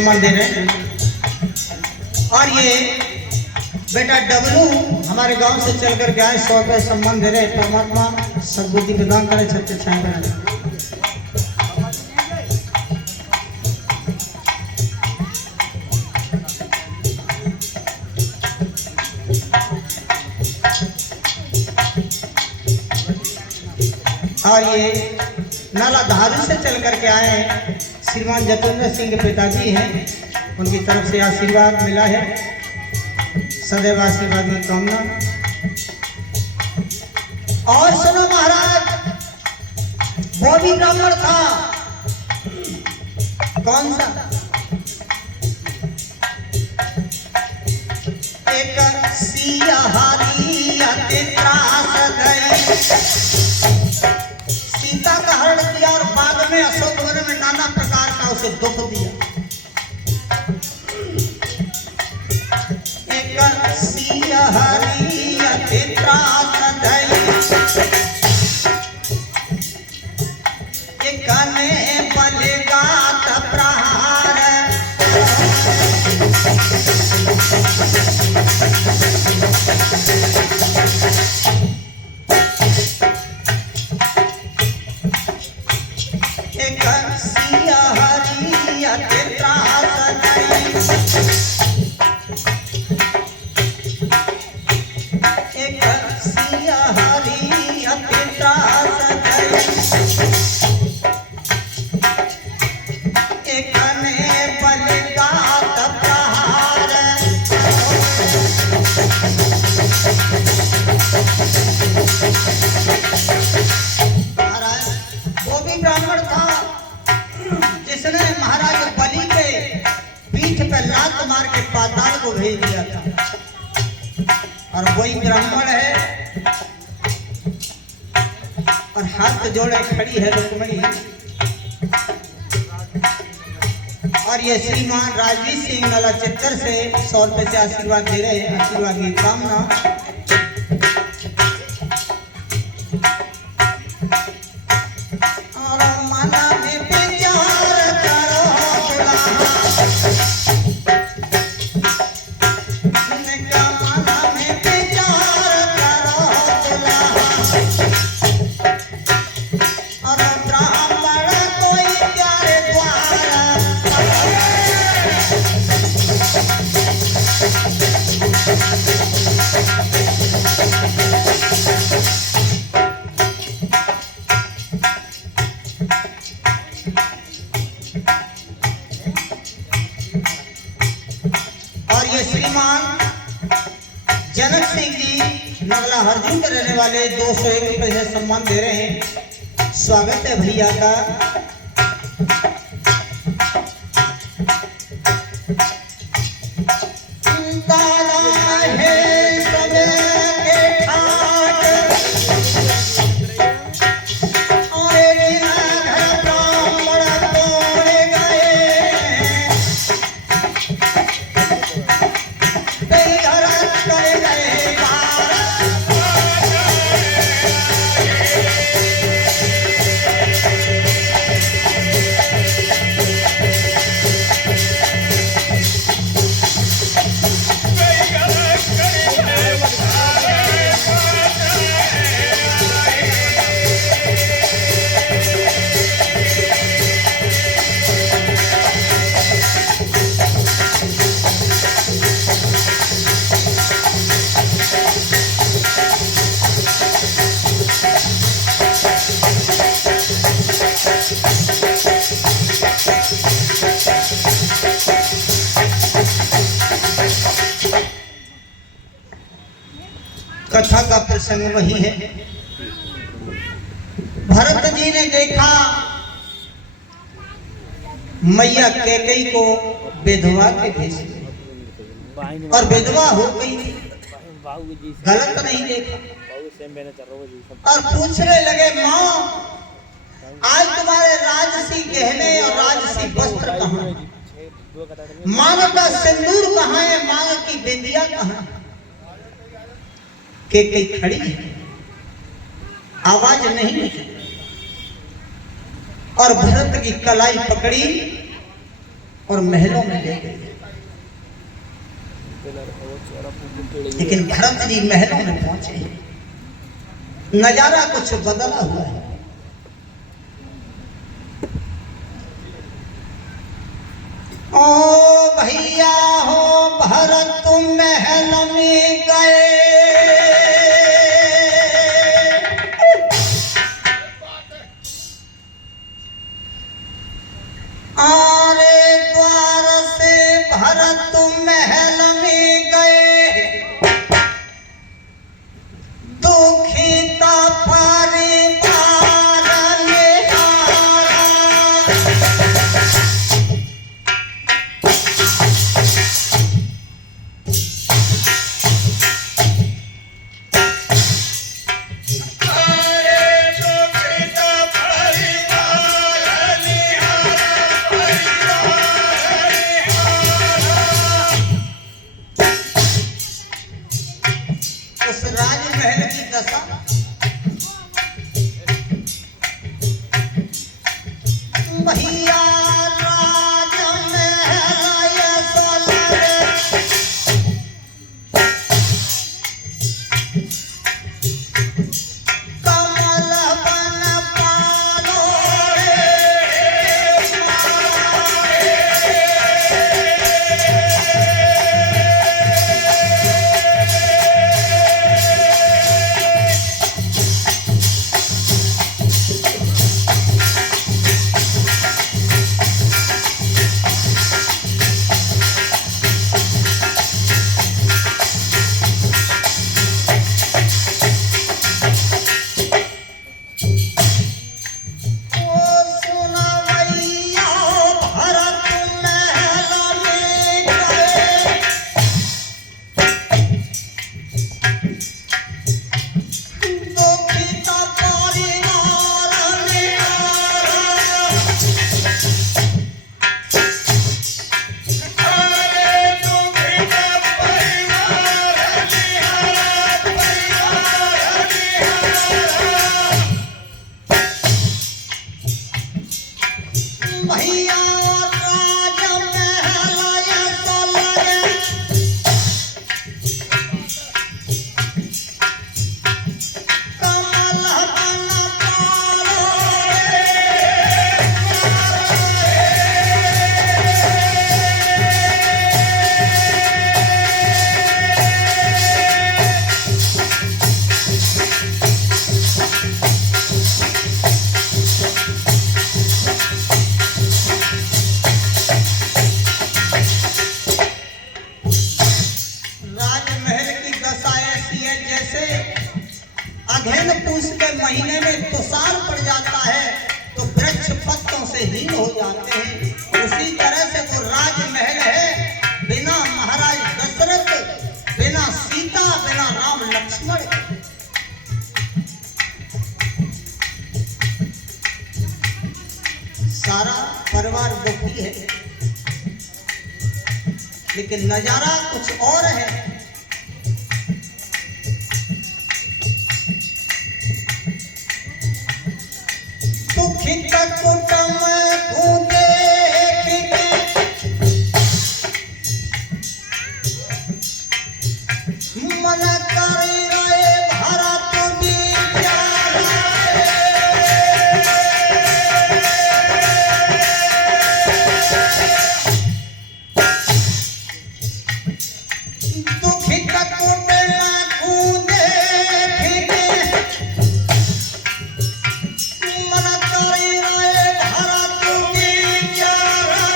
सम्मान दे रहे हैं। और ये बेटा डबलू हमारे गांव से चल कर गया 100 रुपये सम्मान दे रहे हैं। परमात्मा सद्बुद्धि प्रदान करे, सत्य छाया करे। और ये नाला धारू से चल करके आए श्रीमान जतेंद्र सिंह के पिताजी हैं, उनकी तरफ से आशीर्वाद मिला है। सदैव आशीर्वाद की कामना। और सुनो महाराज, वो भी ब्राह्मण था। कौन सा? एक सियाहारी अति त्रास गई, सीता का हरण किया और बाद में अशोक वन में नाना प्रकार का उसे दुख दिया। एक सियाहारी अति त्रास गई, एक ने बलिगात प्रहार, एक सियाहारी अति त्रास गई, एक सियाहारी अति त्रास गई, एक ने बलिगात प्रहार, महाराज वो भी ब्राह्मण था जिसने महाराज बलि के पीठ पे लात मार के पाताल को भेज दिया था। और वही ब्राह्मण है और हाथ जोड़े खड़ी है रुक्मिणी। और ये श्रीमान राजवीर सिंह नाला चित्तर से 100 रुपये से आशीर्वाद दे रहे हैं। आशीर्वाद की कामना। श्रीमान जनक सिंह जी नगला हरजू के रहने वाले 201 रुपये से सम्मान दे रहे हैं। स्वागत है भैया का। कथा का प्रसंग वही है। भरत जी ने देखा मैया कैकेयी को विधवा के भेष में, और विधवा हो गई, गलत नहीं देखा। और पूछने लगे, माँ आज तुम्हारे राजसी गहने और राजसी वस्त्र कहाँ है? मांग का सिंदूर कहाँ है? मांग की बिंदिया कहाँ है? कैकेयी खड़ी है, आवाज नहीं निकली। और भरत की कलाई पकड़ी और महलों में ले गए। लेकिन भरत जी महलों में पहुंचे, नजारा कुछ बदला हुआ है। ओ भैया हो भरत तुम महल में गए, आरे द्वार से भरत तुम महल में गए, दुखिता परिवार में आरा। उस राजमहल की दशा भैया राजमहल ऐसा लगे, कमल बन पालो भैया राजमहल ऐसा लगे, कमल बन पालो राजमहल की दशा ऐसी है जैसे अघन पूस के महीने में तुषार पड़ जाता है तो वृक्ष पत्तों से हीन हो जाते हैं। उसी तरह से वो राजमहल है, बिना महाराज दशरथ, बिना सीता, बिना राम लक्ष्मण, सारा परिवार दुखी है। लेकिन नजारा कुछ और है। दुखित कुटुंब को देख के मन कर रहे भरत बिचारा, दुखित कुटुंब को देख के मन कर रहे भरत बिचारा।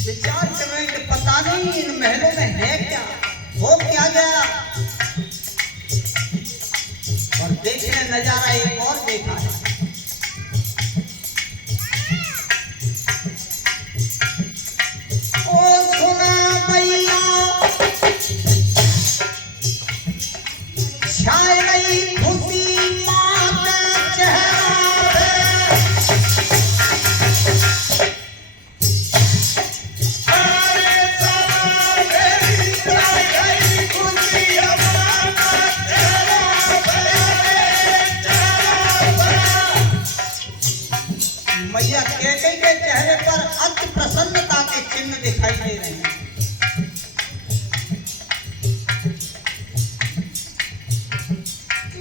विचार कर रहे कि पता नहीं इन महलों में है क्या, हो क्या गया। और देखने नजारा एक और देखा है। ओ सुना भैया छाए गई खुशी माँ का चेहरा पे, प्रसन्नता के चिन्ह दिखाई दे रहे हैं।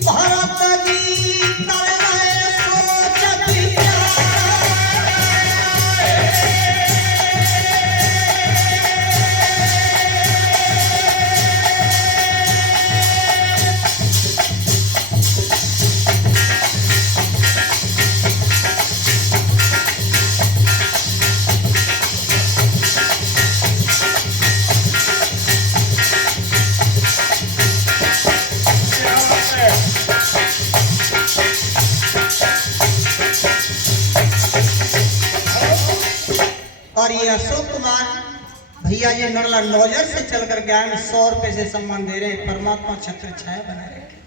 भारत जी कर रहे सोच विचार, और ये अशोक कुमार भैया ये नरला नौजर से चल कर गया है, 100 रुपए से सम्मान दे रहे हैं। परमात्मा छत्र छाया बनाए रखे।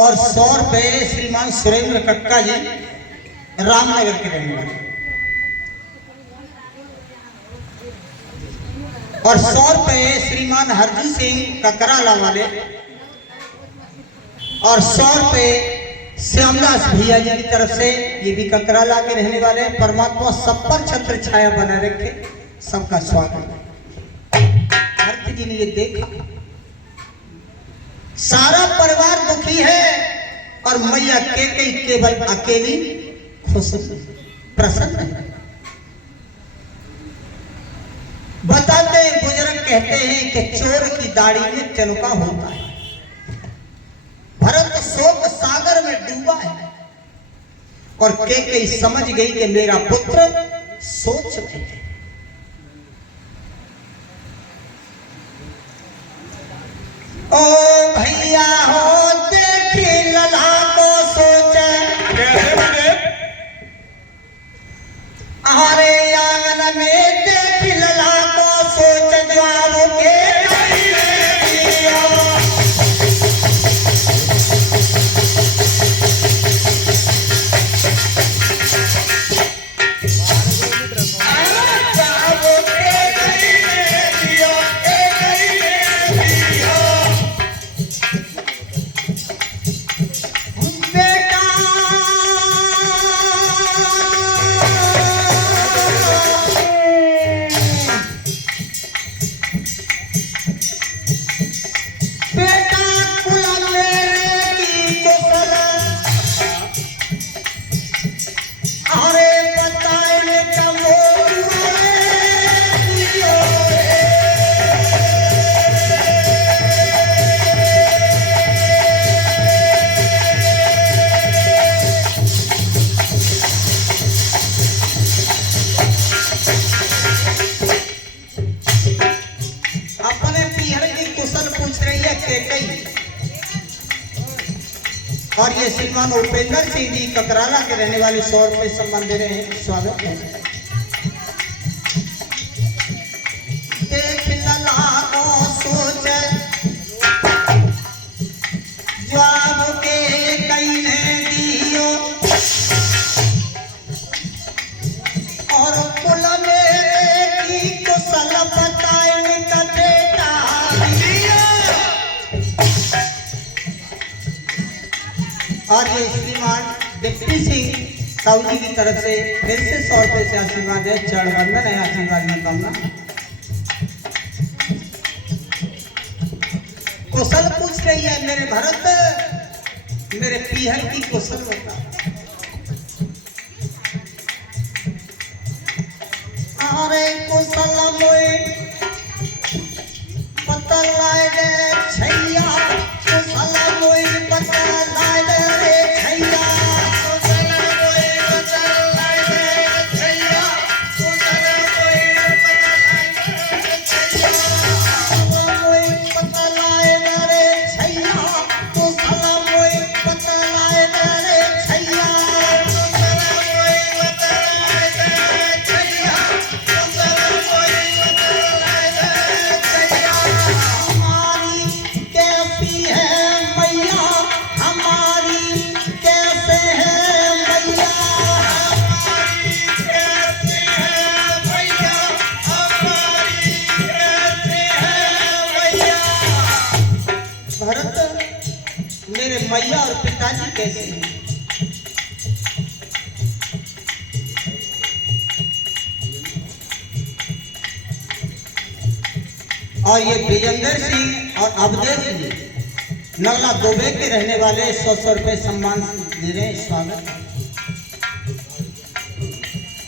और 100 रुपए श्रीमान सुरेंद्र कक्का जी रामनगर के रहने वाले, और 100 रुपए श्रीमान हरजी सिंह ककराला वाले, और 100 रुपए श्यामदास भैया जी की तरफ से, ये भी ककराला के रहने वाले। परमात्मा सब पर छत्र छाया बना रखे, सबका स्वागत। भरत जी ने ये देखा सारा परिवार दुखी है और मैया कैकेयी केवल अकेली खुश प्रसन्न है। बताते हैं, बुजुर्ग कहते हैं कि चोर की दाढ़ी में तिनका होता है। भरत शोक सागर में डूबा है और कैकेयी समझ गई कि मेरा पुत्र सोच में है। ओ भैया हो देखी लला को सोचे, हमारे आंगन में देखी लला को सोच, द्वारों के और ये श्रीमान उपेंद्र सिंह जी ककराला के रहने वाले 100 रुपए सम्मान दे रहे हैं, स्वागत है। देख लला को सोच, जवाब के कई ने दियो, और कुल में की कुशल बताए बेटा दिया। और ये श्रीमान डिप्टी सिंह साहू जी की तरफ से फिर से 100 रुपए से आशीर्वाद है। चरण वंदन है, आशीर्वाद में कामना। कुशल पूछ रही है मेरे भरत, मेरे पीहर की कुशल बता। अरे कुशल मोए पता लाए दे छैया, कुशल मोए पता लाए दे रे छैया, कुशल मोए पता लाए दे छैया, कुशल मोए पता लाए दे छैया, मोए पता लाए दे रे छैया, कुशल मोए पता लाए दे रे छैया, कुशल मोए पता लाए दे छैया, कुशल मोए पता लाए दे छैया। हमारी कैसी है मैया, हमारी कैसे है मैया, हमारी कैसे है मैया, हमारी कैसे है मैया। भरत, मेरे मैया और पिताजी कैसे हैं? और ये विजेंद्र सिंह और अवधेश जी नगला दुबे के रहने वाले 100 रुपए सम्मान दे रहे हैं, स्वागत।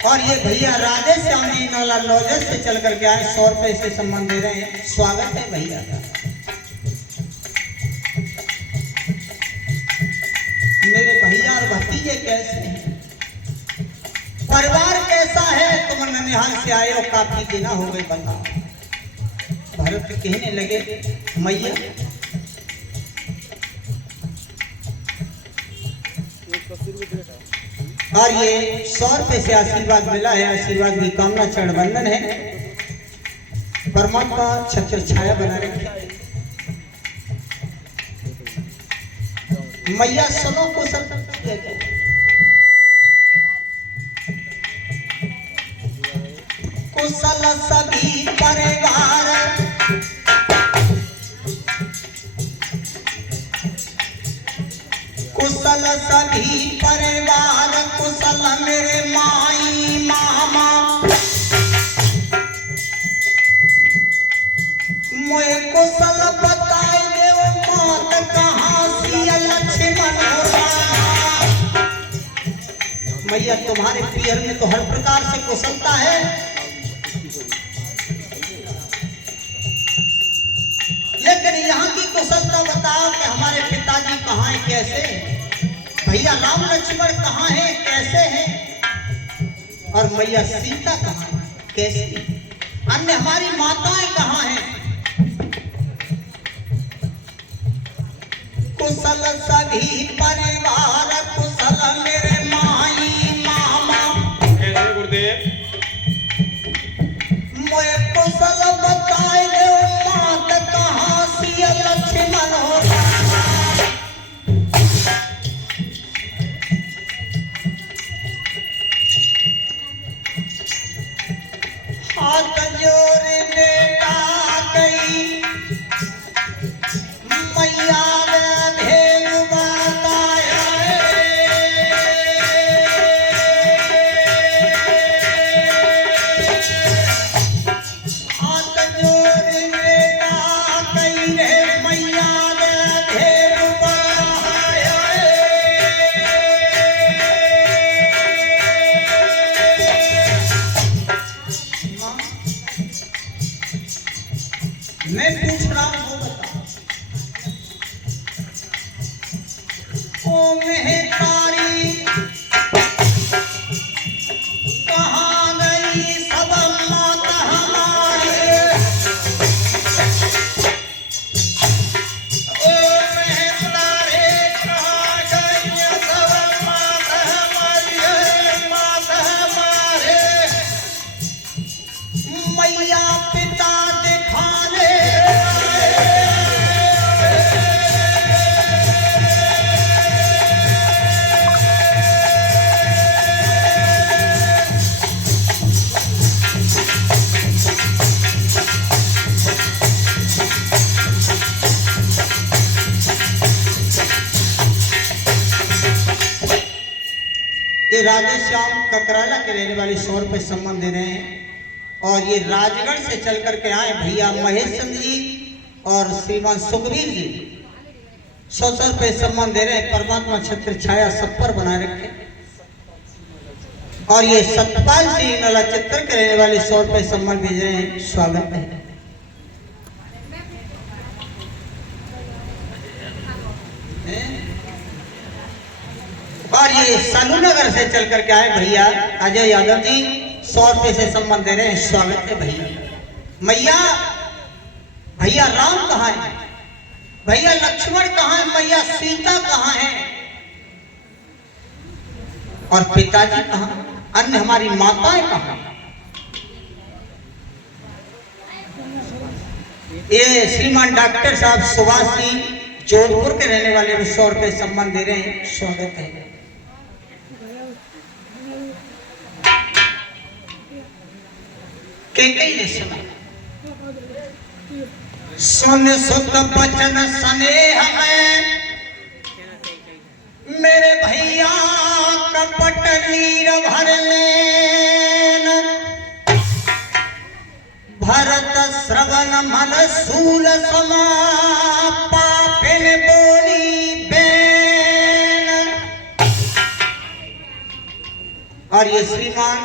और ये भैया राजेश श्याम जी नगला नौजस से चल करके आए, 100 रुपए से सम्मान दे रहे हैं, स्वागत है भैया का। मेरे भैया और भतीजे कैसे हैं, परिवार कैसा है? तुम ननिहाल से आए हो, काफी दिन हो गए, बताओ। भरत कहने लगे मैया और ये 100 रुपए से आशीर्वाद मिला है, आशीर्वाद की कामना चरण बंधन है, परमात्मा छत्र छाया बना रखे। मैया सबों को सब कुशल सभी परिवार, कुशल सभी परिवार, कुशल मेरे माई मामा, मोए कुशल बताए देव मात कहाँ सिया लक्ष्मण होता। मैया तुम्हारे पियर में तो हर प्रकार से कुशलता है, लेकिन यहाँ की कुशलता बताओ कि हमारे पिताजी कहाँ हैं, कैसे हैं? भैया राम लक्ष्मण कहाँ हैं, कैसे हैं? और मैया सीता कहाँ है, कैसे? अन्य हमारी माताएं कहाँ हैं? कुशल सभी परिवार, कुशल मेरे माई मामा, गुरुदेव मोए कुशल बताए मात कहाँ सिया लक्ष्मण होता। हाथ जोड़ बेटा गई मैया भेद बताया, मैं पूछ रहा हूँ वो बताओ। ओ मेहतारी कहाँ गई सब मात हमारे, ओ मेहतारी कहाँ गई सब मात हमारी, मात हमारे मैया पिता दिखाने ये राधेश्याम ककराला के रहने वाले 100 रुपए सम्मान दे रहे हैं। और ये राजगढ़ से चल करके आए भैया महेश चंद्र जी और श्रीमान सुखबीर जी 100 रुपए सम्मान दे रहे हैं, परमात्मा छत्र छाया सब पर बनाए रखे। और ये सतपाल सिंह नला चित्र के रहने वाले 100 रुपए सम्मान भेज रहे हैं, स्वागत है। और ये सालूनगर से चल करके आए भैया अजय यादव जी 100 रुपए से सम्मान दे रहे हैं, स्वागत है भैया। मैया भैया राम कहाँ है, भैया लक्ष्मण कहाँ है, मैया सीता कहाँ है, और पिताजी कहाँ, अन्य हमारी माताएं कहाँ? ये श्रीमान डॉक्टर साहब सुभाष सिंह जोधपुर के रहने वाले 100 रुपए सम्मान दे रहे हैं, स्वागत है। ने सुना सुन सुत बचन स्नेह में मेरे भैया कपट नीर भर लेन, भरत श्रवण कमल सूल समा पापिन बोली बैन। और ये श्रीमान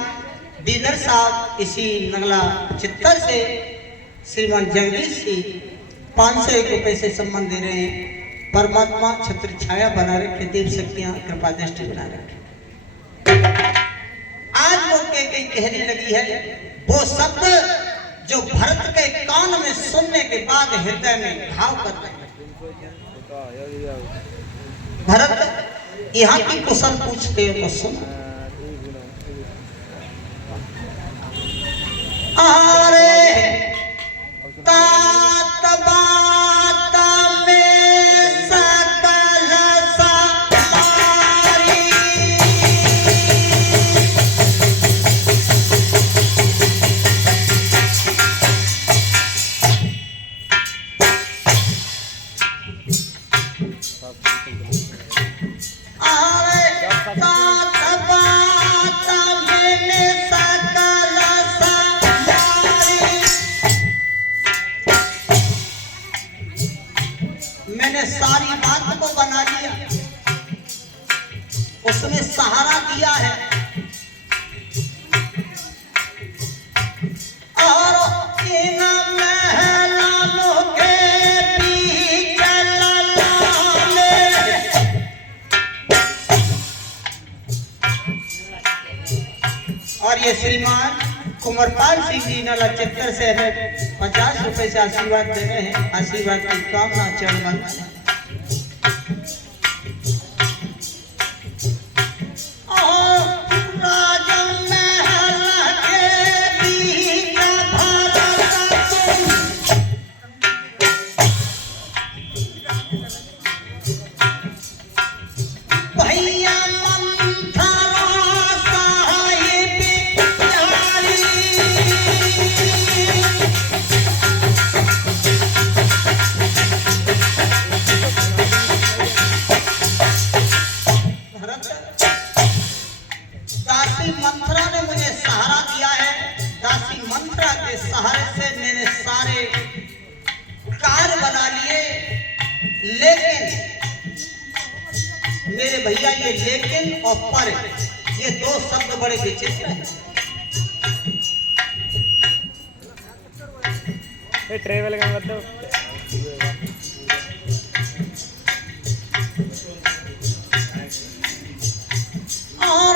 दीदर साहब इसी नगला चित्तर से श्रीमान जगदीश जी 501 रुपए से सम्मान दे रहे हैं। परमात्मा छत्र छाया बना रखे, देव शक्तियां कृपा दृष्टि बना रखे। आज वो कई कहने लगी है वो शब्द जो भरत के कान में सुनने के बाद हृदय में घाव कर रहे। भरत यहाँ की कुशल पूछते हो तो सुन। अरे तात बात में सकल समारी। अरे तात बात में सकल मैंने सारी बात को बना लिया, उसमें सहारा दिया है। और इन महलों के बीच ललामे। और ये श्रीमान कुंवरपाल सिंह जी नाला चित्तर से हमें 50 रुपए से आशीर्वाद दे रहे हैं। आशीर्वाद की कामना चरण बंद है। दासी मंत्रा ने मुझे सहारा दिया है। दासी मंत्रा के सहारे से मैंने सारे कार्य बना लिए। लेकिन मेरे भैया ये लेकिन और पर ये दो शब्द बड़े विचित्र हैं। ट्रेवल का मतलब और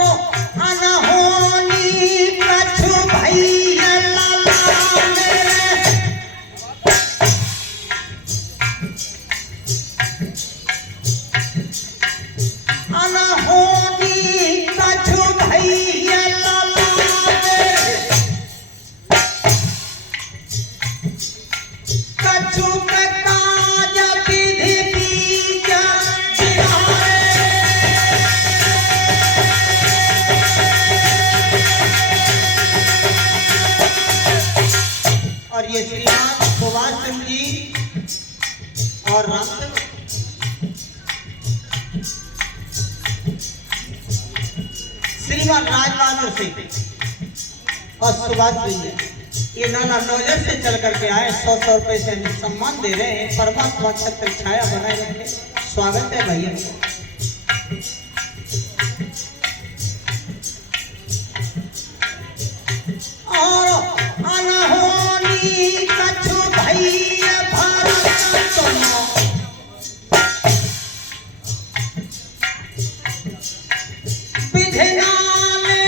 अनहोनी कछु भैया लाला मेरे। अनहोनी कछु भैया लाला मेरे। कछु का काज विधि बीज बिहारे। और ये श्रीमान सुभाष सिंह जी और रामदेव श्रीमान राजबहादुर सिंह और सुभाष सिंह जी ये नाना नौजर से चल करके आए। 100 रुपए से सम्मान दे रहे हैं। परमात्मा छत्र छाया बनाए रखे। स्वागत है भैया। और अनहोनी कछु भैया भारत सुनो। विधिना ने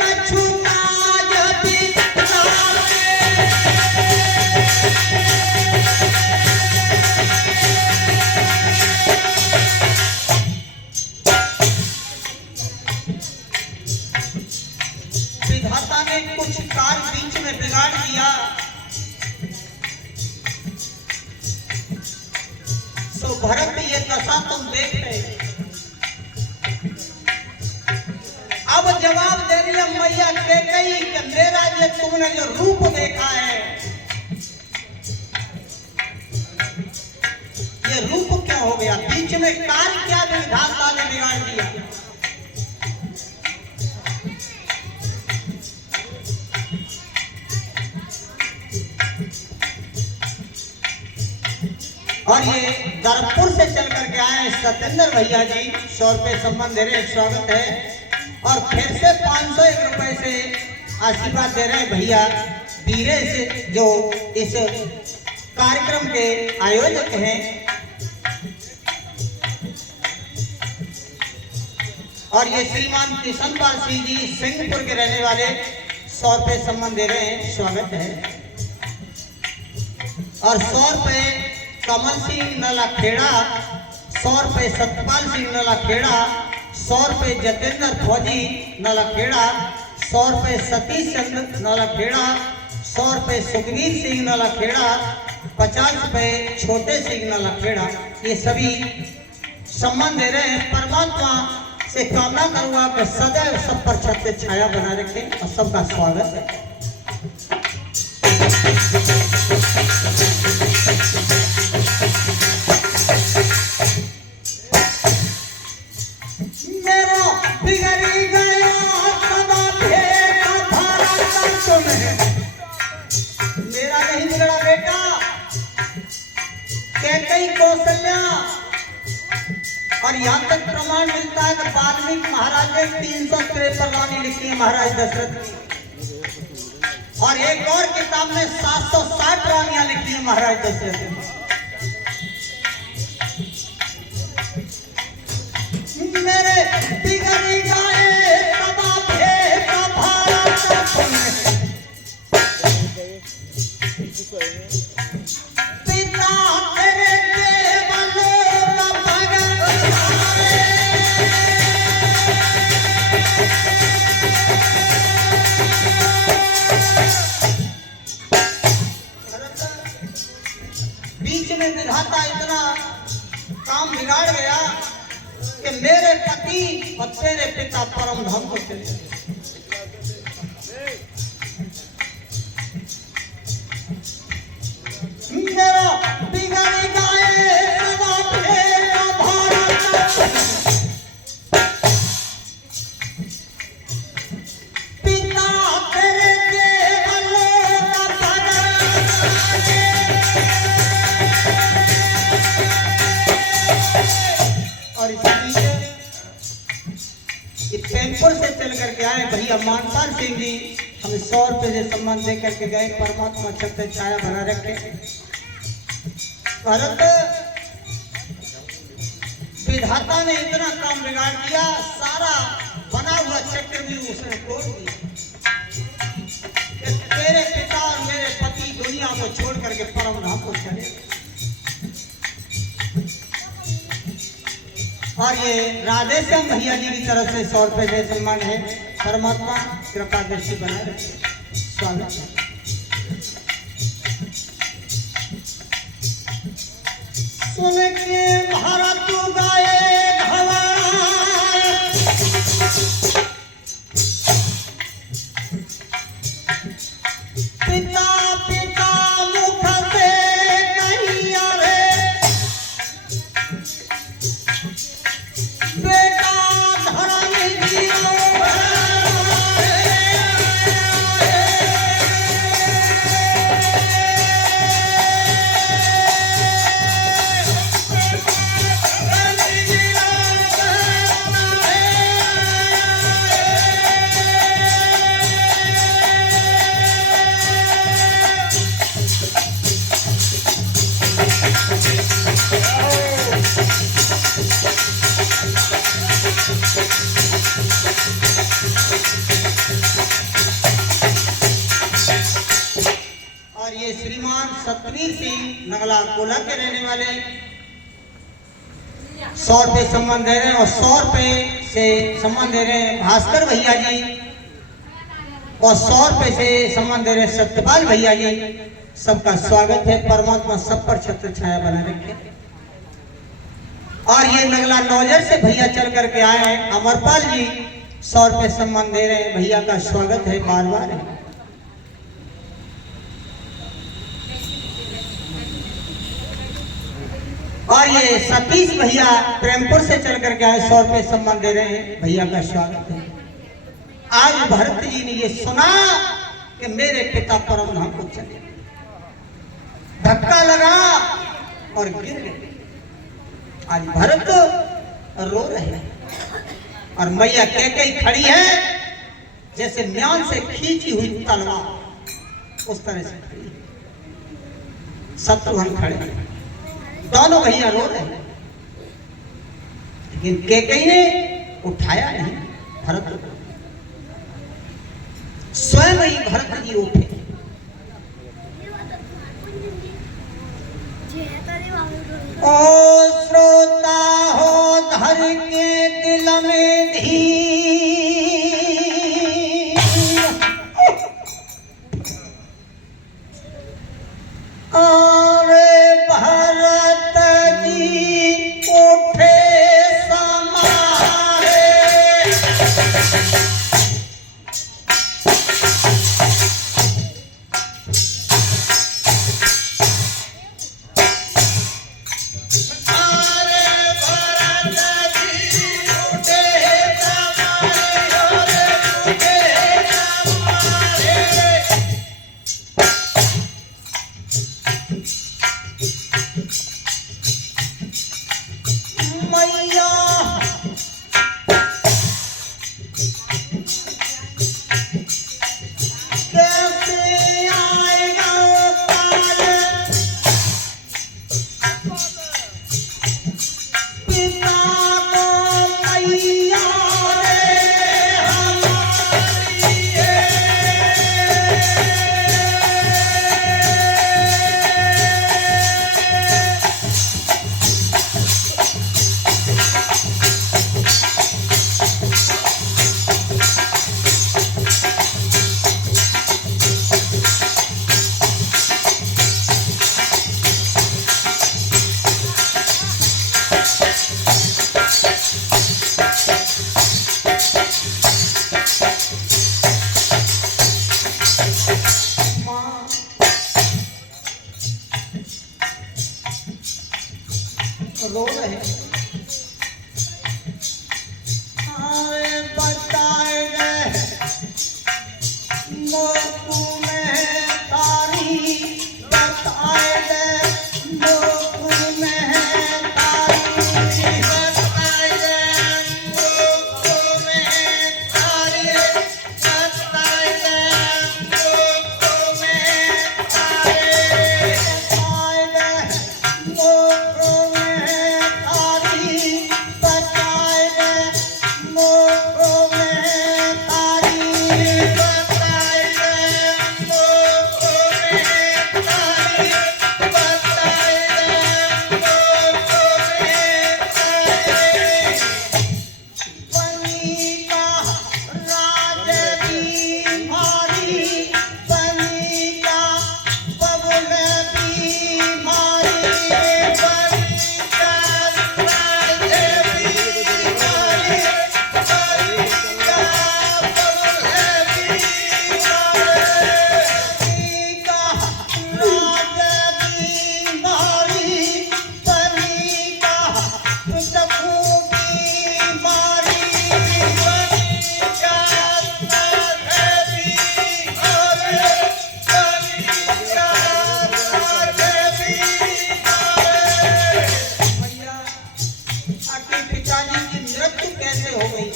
कछु काज बिचारे। विधाता ने कुछ कार्य बीच में बिगाड़ दिया। सो भरत ये दशा तुम देख रहे। अब जवाब दे दिया मैया कैकेयी कि मेरा ये तुमने जो रूप देखा है ये रूप क्या हो गया। बीच में कार्य क्या विधाता ने बिगाड़ दिया। और ये दरपुर से चल करके आए सत्येंद्र भैया जी 100 रुपए सम्मान दे रहे हैं, स्वागत है। और फिर से 501 रुपए से आशीर्वाद दे रहे हैं भैया बीरे से, जो इस कार्यक्रम के आयोजक हैं। और ये श्रीमान किशनपाल सिंह जी सिंहपुर के रहने वाले 100 रुपए सम्मान दे रहे हैं, स्वागत है। और 100 रुपए कमल सिंह नलाखेड़ा, 100 रुपए सतपाल सिंह नलाखेड़ा, 100 रुपए जतेंद्र फौजी नलाखेड़ा, 100 रुपए सतीश चंद्र नलाखेड़ा, 100 रुपए सुखवीर सिंह नलाखेड़ा, 50 रुपए छोटे सिंह नलाखेड़ा। ये सभी सम्मान दे रहे हैं। परमात्मा से कामना करूंगा कि सदैव सब पर छत्र छाया बना रखें और सबका स्वागत है। मेरा बिगड़ी गया मेरा नहीं बिगड़ा बेटा, कैकेयी कौशल्या। और यहाँ तक प्रमाण मिलता है कि वाल्मीकि महाराज ने 353 रानी लिखी है महाराज दशरथ की, और एक और किताब में 760 रानियां लिखी है महाराज दशरथ की। मेरे बिगड़ी गए बीच में विधाता इतना काम बिगाड़ गया कि मेरे पति और तेरे पिता परम धाम को चले गए। मेरा बिगड़ गए टेम्पुर से चल करके आए भैया मानपाल सिंह जी, हमें 100 रुपए से सम्मान दे करके गए। परमात्मा छत्र छाया बना रखे। भारत विधाता ने इतना काम बिगाड़ दिया, सारा बना हुआ चक्र भी उसने तोड़ दिया। तेरे पिता और मेरे पति दुनिया को छोड़ करके परम धाम को चले। और ये राधेश्याम भैया जी की तरफ से 100 रुपए से सम्मान है। परमात्मा कृपा दृष्टि बनाए रखे, स्वागत है। सुन के भारत गाए पिता पिता मुख से कहिया रे बेटा धर्म जियो। और ये श्रीमान सतवीर सिंह नगला कोला के रहने वाले 100 रुपए सम्मान दे रहे हैं। और 100 रुपए से सम्मान दे रहे हैं भास्कर भैया जी, और 100 रुपए से सम्मान दे रहे हैं सत्यपाल भैया जी। सबका स्वागत है। परमात्मा सब पर छत्र छाया बना रखे। और ये नगला नौजर से भैया चल करके आए हैं अमरपाल जी, 100 रुपए सम्मान दे रहे हैं। भैया का स्वागत है, बार बार है। और ये सतीश भैया प्रेमपुर से चल करके आए, 100 रुपए सम्मान दे रहे हैं। भैया का स्वागत है। आज भरत जी ने ये सुना कि मेरे पिता परम धाम को चले, धक्का लगा और गिर गए। आज भरत रो रहे हैं और मैया कैकेयी खड़ी है जैसे म्यान से खींची हुई तलवार उस तरह से खड़ी है। शत्रुघ्न खड़े हैं, दोनों भैया रो रहे हैं, लेकिन कैकेयी ने उठाया नहीं भरत को। स्वयं ही भरत जी उठे। ओ श्रोता हो धर के दिल में धीर, अरे भरत जी उठे समारे। रो रहे बताए गए मोकू में तारी, बताए गए मोकू में तारी, बताए गए मोकू में तारी, बताए गए मोकू में तारी, बताए गए मोकू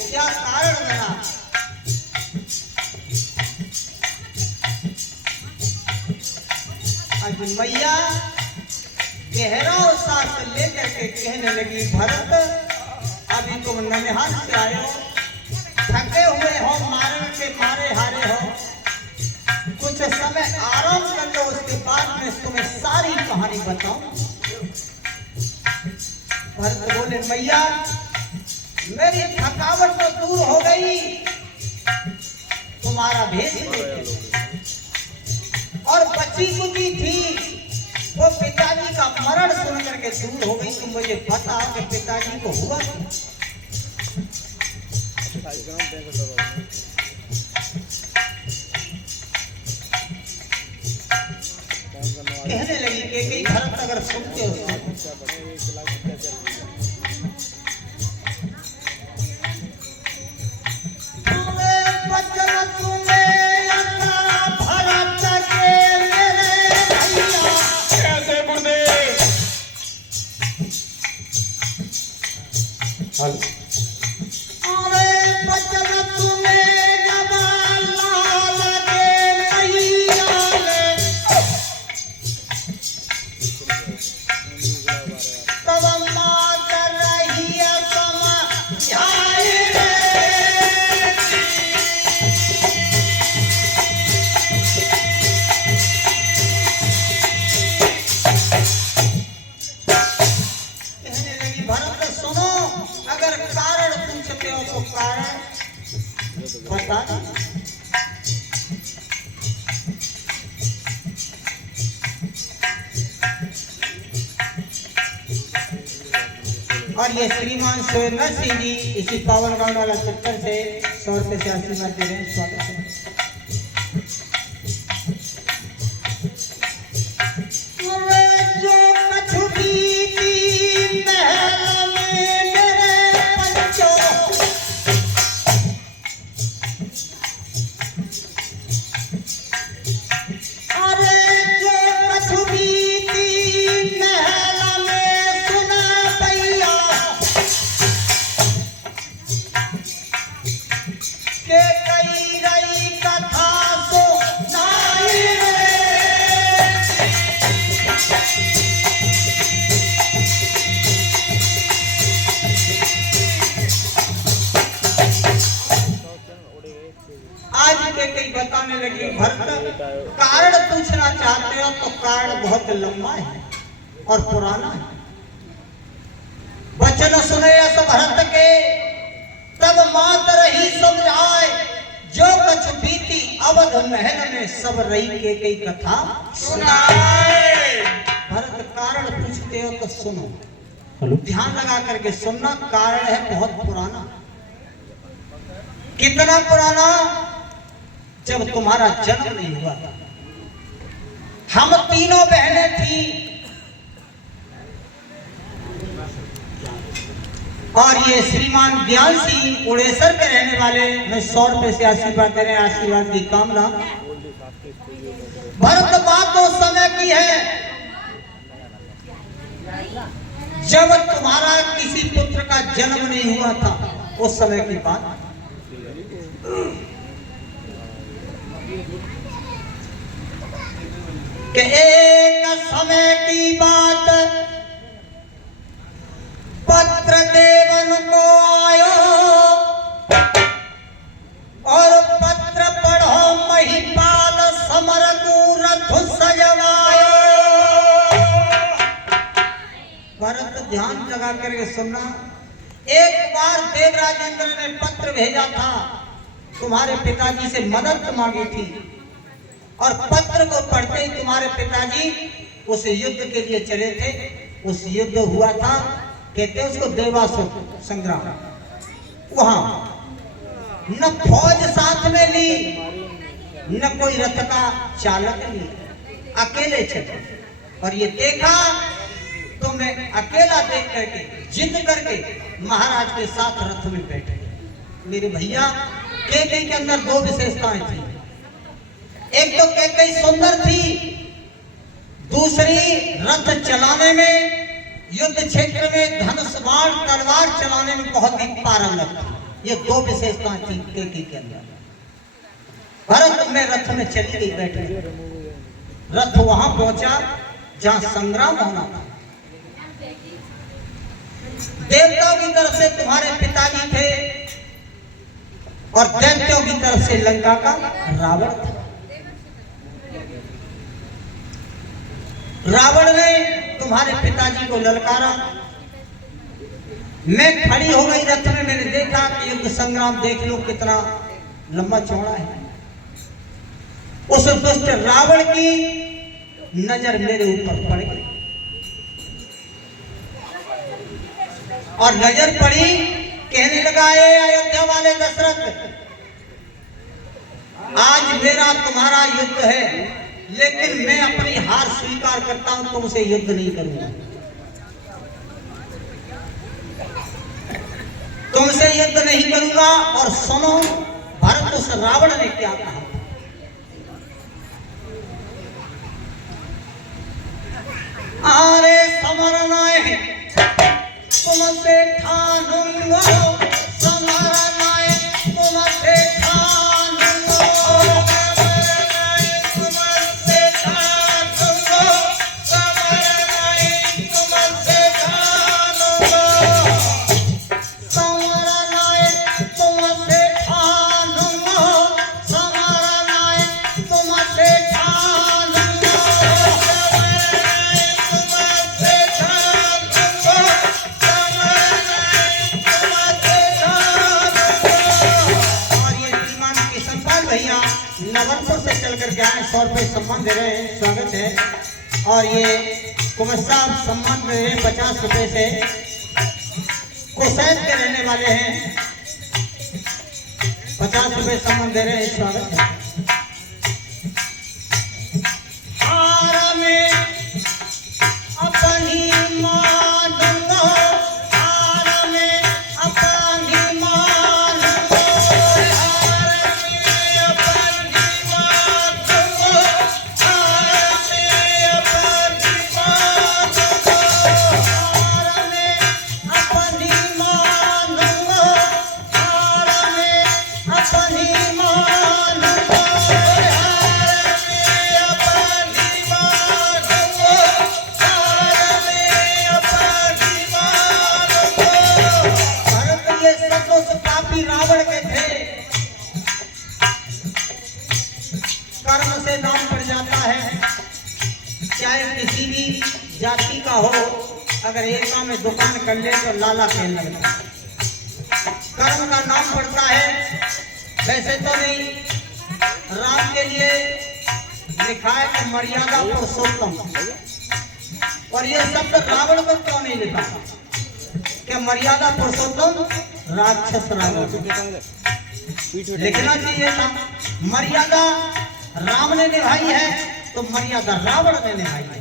क्या कारण बना? आज मैया गहरा उत्साह से लेकर के कहने लगी, भरत अभी तुम ननिहाल से आए हो, थके हुए हो, मारण के मारे हारे हो, कुछ समय आराम कर लो, उसके बाद में तुम्हें सारी कहानी बताऊं। भरत बोले, मैया मेरी थकावट तो दूर हो गई तुम्हारा भेष देख, और बची कुची थी वो पिताजी का मरण सुन करके दूर हो गई। तुम मुझे पता कि पिताजी को हुआ कहने लगी कि भरत अगर सुनते हो और ये श्रीमान सुरेंद्र सिंह जी इसी पावन गांव वाला सेक्टर से 100 रुपए से आशीर्वाद दे रहे हैं। स्वागत है। बताने लगी भरत कारण पूछना चाहते हो तो कारण बहुत लंबा है और पुराना है। वचन सुने अस भरत के तब मात रही समझाए जो कछ बीती अवध महल में सब रही के कई कथा सुनाए। भरत कारण पूछते हो तो सुनो, ध्यान लगा करके सुनना। कारण है बहुत पुराना। कितना पुराना? जब तुम्हारा जन्म नहीं हुआ था। हम तीनों बहनें थी और ये श्रीमान ज्ञान सिंह उड़ेसर के रहने वाले मैं 100 रुपए से आशीर्वाद दे रहे हैं। आशीर्वाद की कामना। भरत बात तो समय की है जब तुम्हारा किसी पुत्र का जन्म नहीं हुआ था, उस समय की बात। कि एक समय की बात पत्र देवन को आयो और पत्र पढ़ो महिपाल समर रथ सजवायो। भरत ध्यान लगा करके सुनना। एक बार देवराजेंद्र ने पत्र भेजा था, तुम्हारे पिताजी से मदद मांगी थी और पत्र को पढ़ते ही तुम्हारे पिताजी उस युद्ध के लिए चले थे। उस युद्ध हुआ था, कहते उसको देवासुर संग्राम। वहां न फौज साथ में ली, न कोई रथ का चालक ली, अकेले चले। और ये देखा तो मैं अकेला देख करके जिद करके महाराज के साथ रथ में बैठे। मेरे भैया कैकेयी के अंदर दो विशेषताएं थी। एक तो कैकेयी सुंदर थी, दूसरी रथ चलाने में, युद्ध क्षेत्र में धनुष बाण तलवार चलाने में बहुत ही पारंगत थी। ये दो विशेषताएं थी कैकेयी के अंदर। भरत में रथ में चली गई बैठे। रथ वहां पहुंचा जहां संग्राम होना था। देवताओं की तरफ से तुम्हारे पिताजी थे और दैत्यों की तरफ से लंका का रावण था। रावण ने तुम्हारे पिताजी को ललकारा। मैं खड़ी हो गई रथ में, मैंने देखा कि युद्ध संग्राम देख लो कितना लंबा चौड़ा है। उस दुष्ट रावण की नजर मेरे ऊपर पड़ गई और नजर पड़ी, कहने लगा ए अयोध्या वाले दशरथ, आज मेरा तुम्हारा युद्ध है, लेकिन मैं अपनी हार स्वीकार करता हूं, तुमसे युद्ध नहीं करूंगा। तुमसे युद्ध नहीं करूंगा। और सुनो भरत उस रावण ने क्या कहा। अरे समरनाए तुमसे ठानूंगा, समरनाए तुमसे ठानूंगा, समरनाए तुमसे ठानूंगा, समरनाए तुमसे ठानूंगा, समरनाए नवलपुर से चल करके आए, 100 रुपये सम्मान दे रहे हैं, स्वागत है। और ये कुमार साहब सम्मान दे रहे हैं 50 रुपये से, कोसैद के रहने वाले हैं, 50 रुपये सम्मान दे रहे हैं, स्वागत है। रावण के थे, कर्म से नाम पड़ जाता है, चाहे किसी भी जाति का हो, अगर एक काम में दुकान कर ले तो लाला कहने लगता है, कर्म का नाम पड़ता है। वैसे तो नहीं, राम के लिए लिखा है कि मर्यादा पुरुषोत्तम, और ये शब्द रावण को क्यों नहीं लिखा कि मर्यादा पुरुषोत्तम राक्षस रावण? लिखना चाहिए था मर्यादा राम ने निभाई है तो मर्यादा रावण ने निभाई है।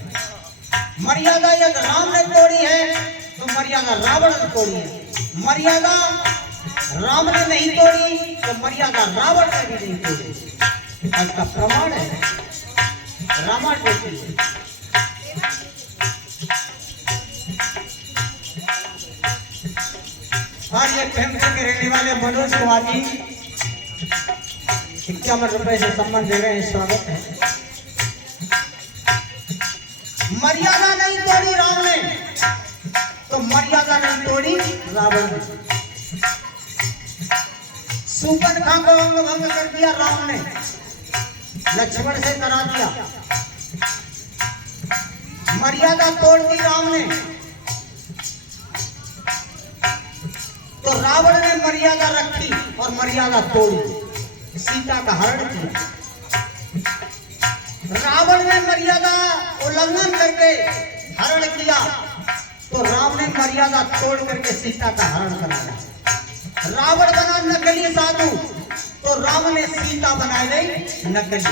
मर्यादा यदि राम ने तोड़ी है तो मर्यादा रावण ने तोड़ी है। मर्यादा राम ने नहीं तोड़ी तो मर्यादा रावण ने भी नहीं तोड़ी। इसका प्रमाण है रामायण देती है। और ये फेमस के रहने वाले मनोज कुमार जी 51 रुपए से सम्मान दे रहे हैं, स्वागत है। मर्यादा नहीं तोड़ी राम ने तो मर्यादा नहीं तोड़ी रावण ने। सूर्पनखा को अंग भंग कर दिया राम ने, लक्ष्मण से करा दिया। मर्यादा तोड़ दी राम ने तो रावण ने मर्यादा रखी और मर्यादा तोड़ी, सीता का हरण किया। रावण ने मर्यादा उल्लंघन करके हरण किया तो राम ने मर्यादा तोड़ करके सीता का हरण कराया। रावण बना नकली साधु तो राम ने सीता बनाई गई नकली।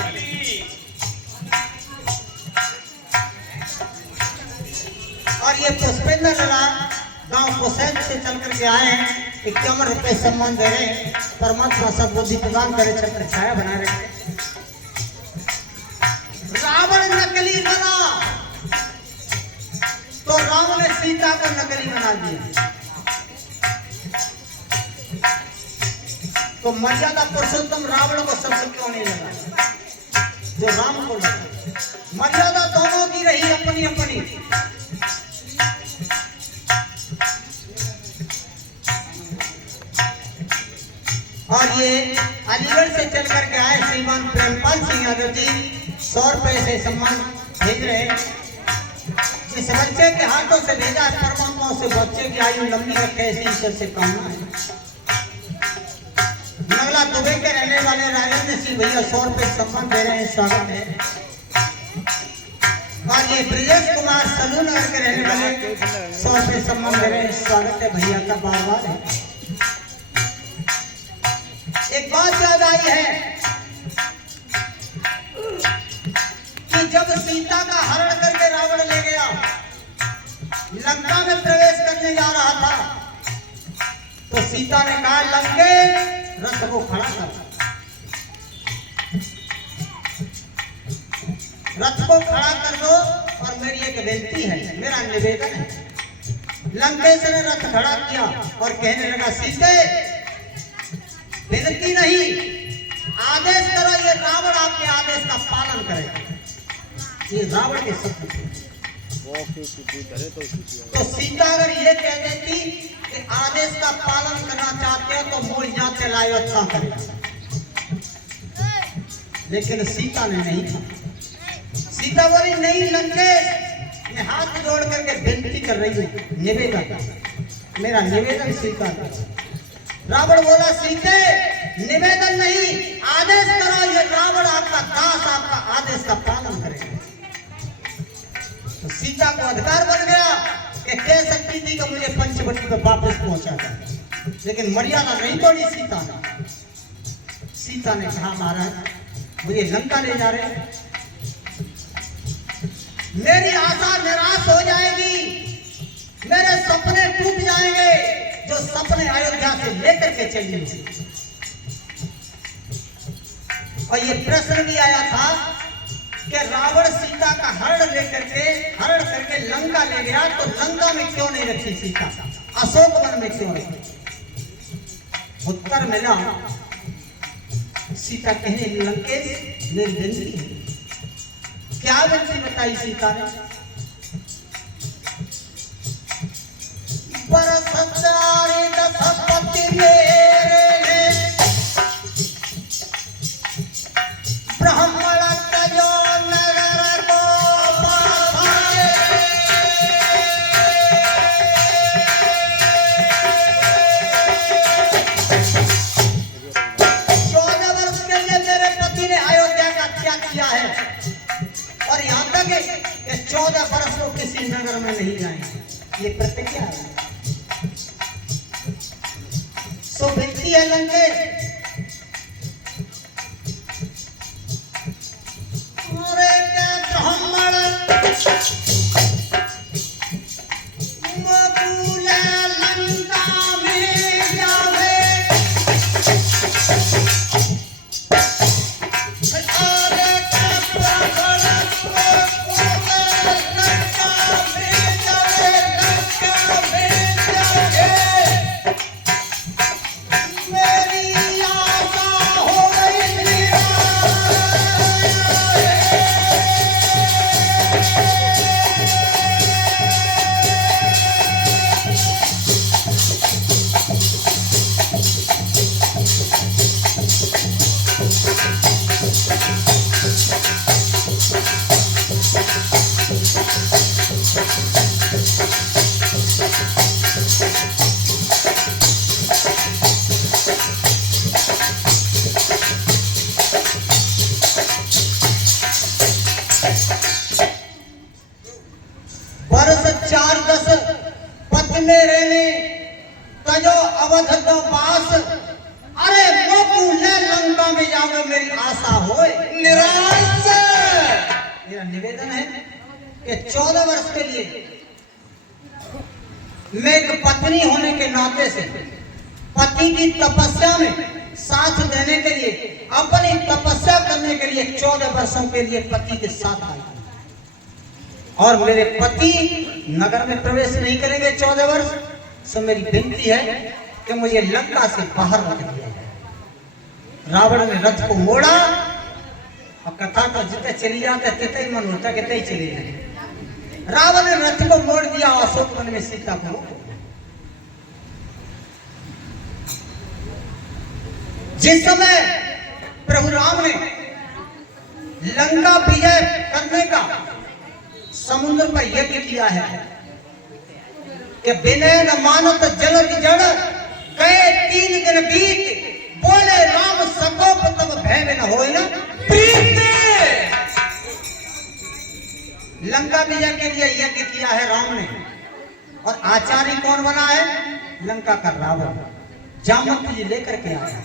और ये पुष्पेंद्र लाल गांव कोसैद से चल करके आए हैं, 51 रुपए सम्मान दे रहे हैं। परमात्मा सद्बुद्धि प्रदान करे, छत्र छाया बना रहे। रावण नकली बना तो राम ने सीता को नकली बना दिया। तो मर्यादा पुरुषोत्तम रावण को शब्द क्यों नहीं लगा जो राम को लगा? मर्यादा दोनों की रही अपनी अपनी। और ये अलीगढ़ से चल करके आए श्रीमान प्रेमपाल सिंह यादव जी 100 रुपए से सम्मान भेज रहे हैं। जिस बच्चे के हाथों से भेजा है, परमात्मा से बच्चे की आयु लंबी रखे, ऐसी ईश्वर से कामना है। नगला दुबई के रहने वाले राजेंद्र सिंह भैया 100 रुपए सम्मान दे रहे हैं, स्वागत है। और ये ब्रिजेश कुमार सलू नगर के रहने वाले 100 रुपए सम्मान दे रहे हैं, स्वागत है भैया का बार बार है। एक बात याद आई है कि जब सीता का हरण करके रावण ले गया, लंका में प्रवेश करने जा रहा था तो सीता ने कहा लंके रथ को खड़ा कर, रथ को खड़ा कर दो। और मेरी एक बेनती है, मेरा निवेदन है। लंकेश ने रथ खड़ा किया और कहने लगा सीते विनती नहीं, आदेश करो, ये रावण आपके आदेश का पालन करेगा। ये रावण के शब्द थे। तो सीता अगर ये कह देती कि आदेश का पालन करना चाहते हो तो मोल जाते लायो अच्छा करेगा, लेकिन सीता ने नहीं कहा। सीता बोली नहीं लंकेश, मैं हाथ जोड़ करके विनती कर रही हूँ, निवेदन, मेरा निवेदन स्वीकार करो। रावण बोला सीते निवेदन नहीं, आदेश करो, ये रावण आपका दास आपका आदेश का पालन करेगा। तो सीता को अधिकार बन गया कि कह सकती थी कि मुझे पंचवटी पे वापस पहुंचा जाए, लेकिन मर्यादा नहीं तोड़ी सीता ने। सीता ने कहा महाराज मुझे लंका ले जा रहे हैं, मेरी आशा निराश हो जाएगी, मेरे सपने टूट जाएंगे जो सपने अयोध्या से लेकर के चली थी। और ये प्रश्न भी आया था कि रावण सीता का हरण करके लंका ले गया, तो लंका में क्यों नहीं रखी सीता, अशोक वन में क्यों रखी? उत्तर मिला, सीता कहे लंकेश मेरी विनती है। क्या विनती बताई सीता ने? बरसदारी दशपति मेरे ब्राह्मण तजो नगर को पाए। 14 वर्ष के लिए मेरे पति ने अयोध्या का त्याग किया है, और यहाँ तक कि 14 वर्ष वो किसी नगर में नहीं जाएंगे। ये प्रतिज्ञा है। सो व्यक्ति है लंकेश, अरे क्या ब्राह्मण मकुल लंका में जावे, अरे क्या ब्राह्मण मकुल लंका में जावे, लंका में जावे। मेरे तजो अवध दो बास, अरे मोकूल लंका में जाओगे मेरी आशा होए निराश। मेरा निवेदन है कि 14 वर्ष के लिए मैं एक पत्नी होने के नाते से पति की तपस्या में साथ देने के लिए, अपनी तपस्या करने के लिए 14 वर्षों के लिए पति के साथ आई, और मेरे पति नगर में प्रवेश नहीं करेंगे 14 वर्ष। सो मेरी विनती है कि मुझे लंका से बाहर रख दिया जाए। रावण ने रथ को मोड़ा, और कथा तो जितने चली जाते तिते ही मन होता कि तय चली जाए। रावण ने रथ को मोड़ दिया, अशोक वन में सीता को। जिस समय प्रभु राम ने लंका विजय करने का समुद्र पर यज्ञ किया है कि विनय न मानत जलद जड़, कहे 3 दिन बीत, बोले राम सकोप तब भय न होए न प्रीत। लंका विजय के लिए यज्ञ किया है राम ने, और आचार्य कौन बना है? लंका का रावण। जामवंत जी लेकर के आया।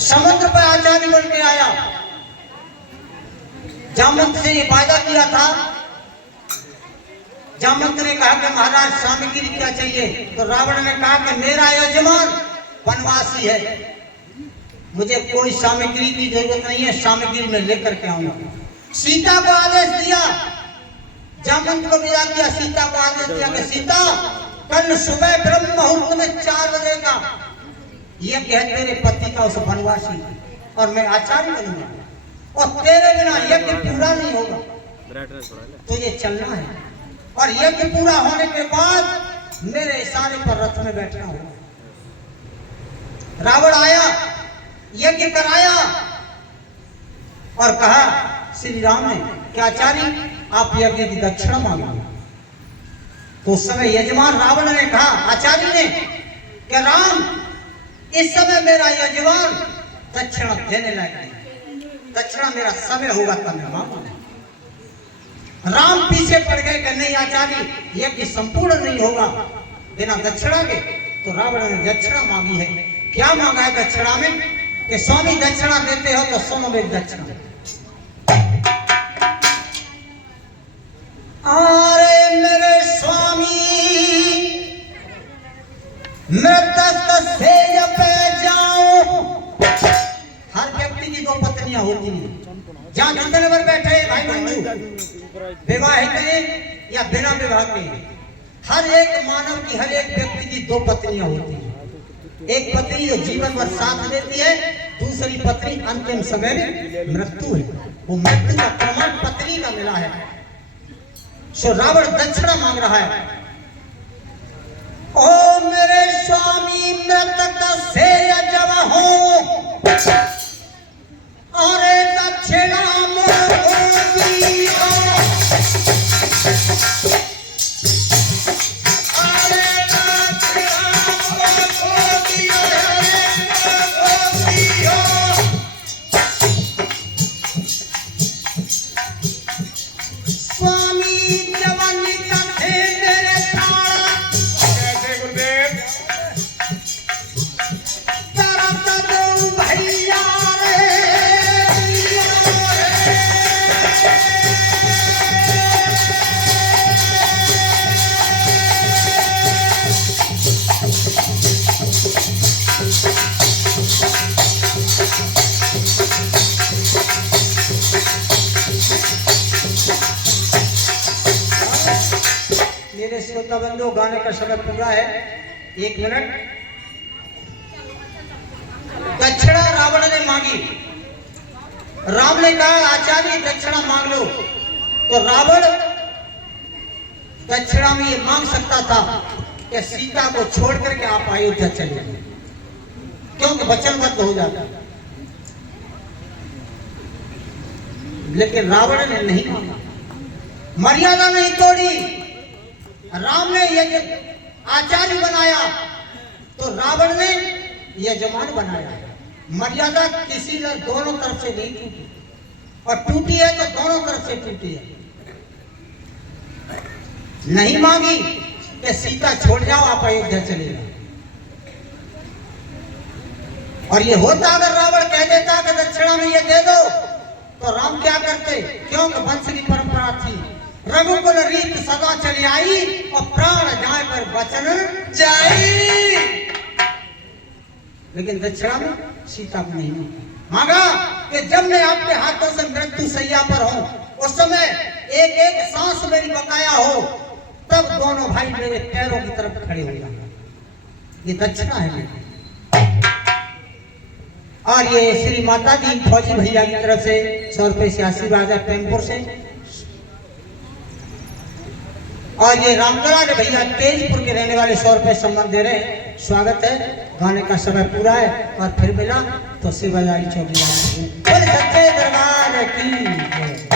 समुद्र पर आचार्य बन के आया। जामवंत से ये वायदा किया था। जामवंत ने कहा कि महाराज सामग्री क्या चाहिए? तो रावण ने कहा कि मेरा यजमान वनवासी है, मुझे कोई सामग्री की जरूरत नहीं है, सामग्री में लेकर के आऊंगा। सीता को आदेश दिया, जामवंत को विदा किया, सीता को आदेश दिया कि सीता कल सुबह ब्रह्म मुहूर्त में 4 बजे का यज्ञ है तेरे पति का उस वनवासी, और मैं आचार्य बनूंगा, और तेरे बिना यज्ञ पूरा नहीं होगा, तो ये चलना है। और यज्ञ पूरा होने के बाद मेरे इशारे पर रथ में बैठना होगा। रावण आया, यज्ञ कराया और कहा श्री राम ने कि आचार्य आप यज्ञ की दक्षिणा मांगो। तो उस समय यजमान रावण ने कहा आचार्य ने कि राम इस समय मेरा यजमान दक्षिणा देने लायक नहीं, दक्षिणा मेरा समय होगा तब मैं मांगूंगा। राम पीछे पड़ गए कि नहीं आचार्य यज्ञ संपूर्ण नहीं होगा बिना दक्षिणा के। तो रावण ने दक्षिणा मांगी है। क्या मांगा है दक्षिणा में कि स्वामी दक्षिणा देते हो तो सुनो मेरी दक्षिणा। अरे मेरे स्वामी मृतक से पे जाऊं। हर व्यक्ति की दो पत्नियां होती हैं। जहां जितने पर बैठे हैं भाई बंधु, विवाहित हैं या बिना विवाह के, हर एक मानव की, हर एक व्यक्ति की दो पत्नियां होती हैं। एक पत्नी जो जीवन भर साथ देती है, दूसरी पत्नी अंतिम समय में मृत्यु है। वो मृत्यु का प्रमाण पत्नी का मिला है। सो रावण दक्षिणा मांग रहा है। ओ मेरे स्वामी मृतक से जब हो अरे दक्षिणा बंधु गाने का समय पूरा है, 1 मिनट। दक्षिणा रावण ने मांगी। राम ने कहा आचार्य दक्षिणा मांग लो। तो रावण दक्षिणा में ये मांग सकता था कि सीता को छोड़ करके आप अयोध्या चले जाए, क्योंकि वचनबद्ध हो जाता। लेकिन रावण ने नहीं मांगा, मर्यादा नहीं तोड़ी। राम ने यज्ञ आचार्य बनाया तो रावण ने यजमान बनाया। मर्यादा किसी ने दोनों तरफ से नहीं टूटी, और टूटी है तो दोनों तरफ से टूटी है। नहीं मांगी कि सीता छोड़ जाओ आप अयोध्या चले जाओ। और ये होता अगर रावण कह देता कि दक्षिणा में ये दे दो, तो राम क्या करते? क्योंकि वंश की परंपरा थी, रघुकुल रीत सदा चली आई और प्राण जाए पर वचन जाई। लेकिन दक्षिणा में सीता को नहीं मांगा कि जब मैं आपके हाथों से मृत्यु सैया पर हूं, उस समय एक एक सांस मेरी बकाया हो, तब दोनों भाई मेरे पैरों की तरफ खड़े हो जाएंगे। ये दक्षिणा है मेरी। और ये श्री माता जी फौजी भैया की तरफ से 100 रुपए से आशीर्वाद है टेम्पुर से। और ये रामगढ़ भैया तेजपुर के रहने वाले 100 रुपए सम्मान दे रहे हैं। स्वागत है। गाने का समय पूरा है और फिर मिला तो शिवाजी चौकी सच्चे दरबार की।